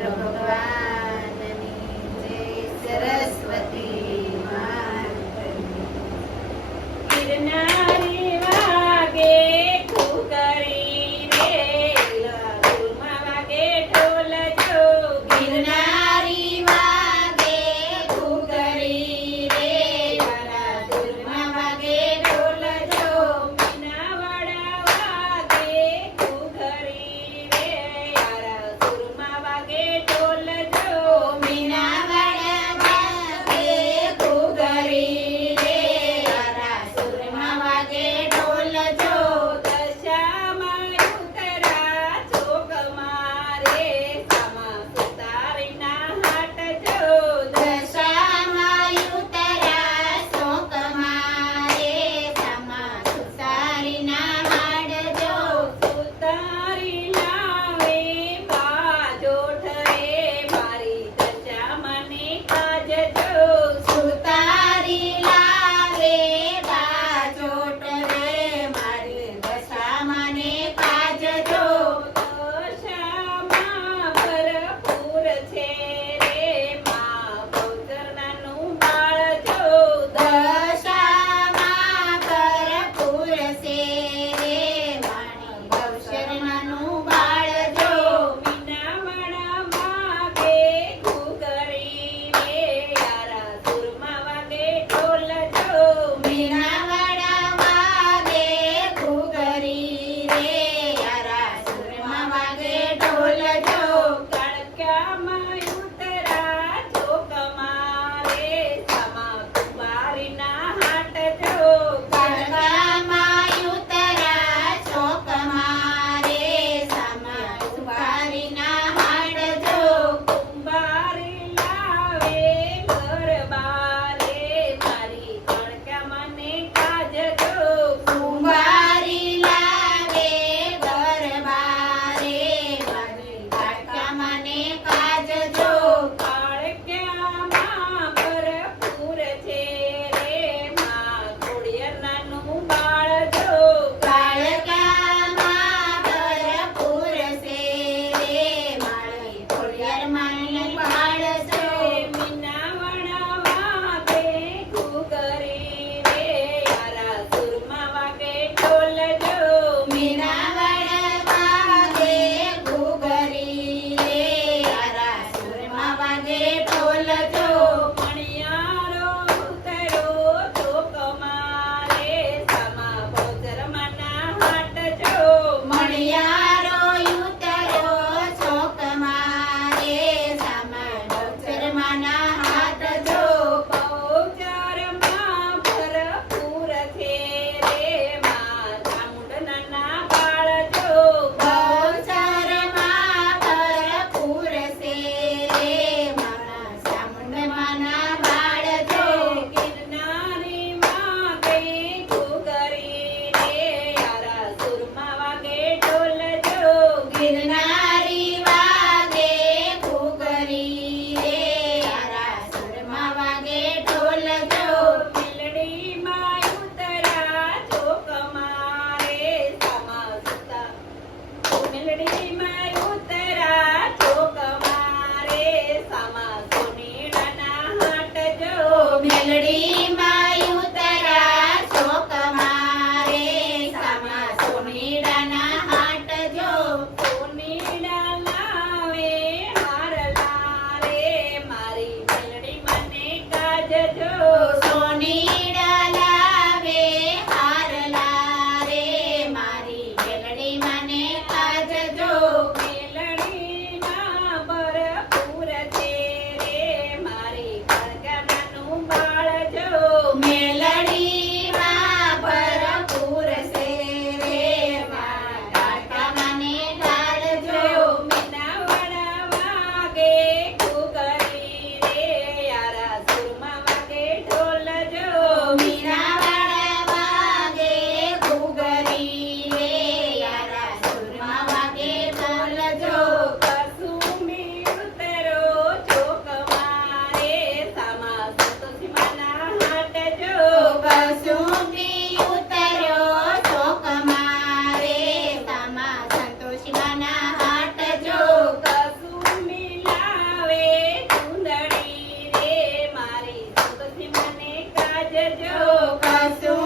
เอ அடியவளே जो कसू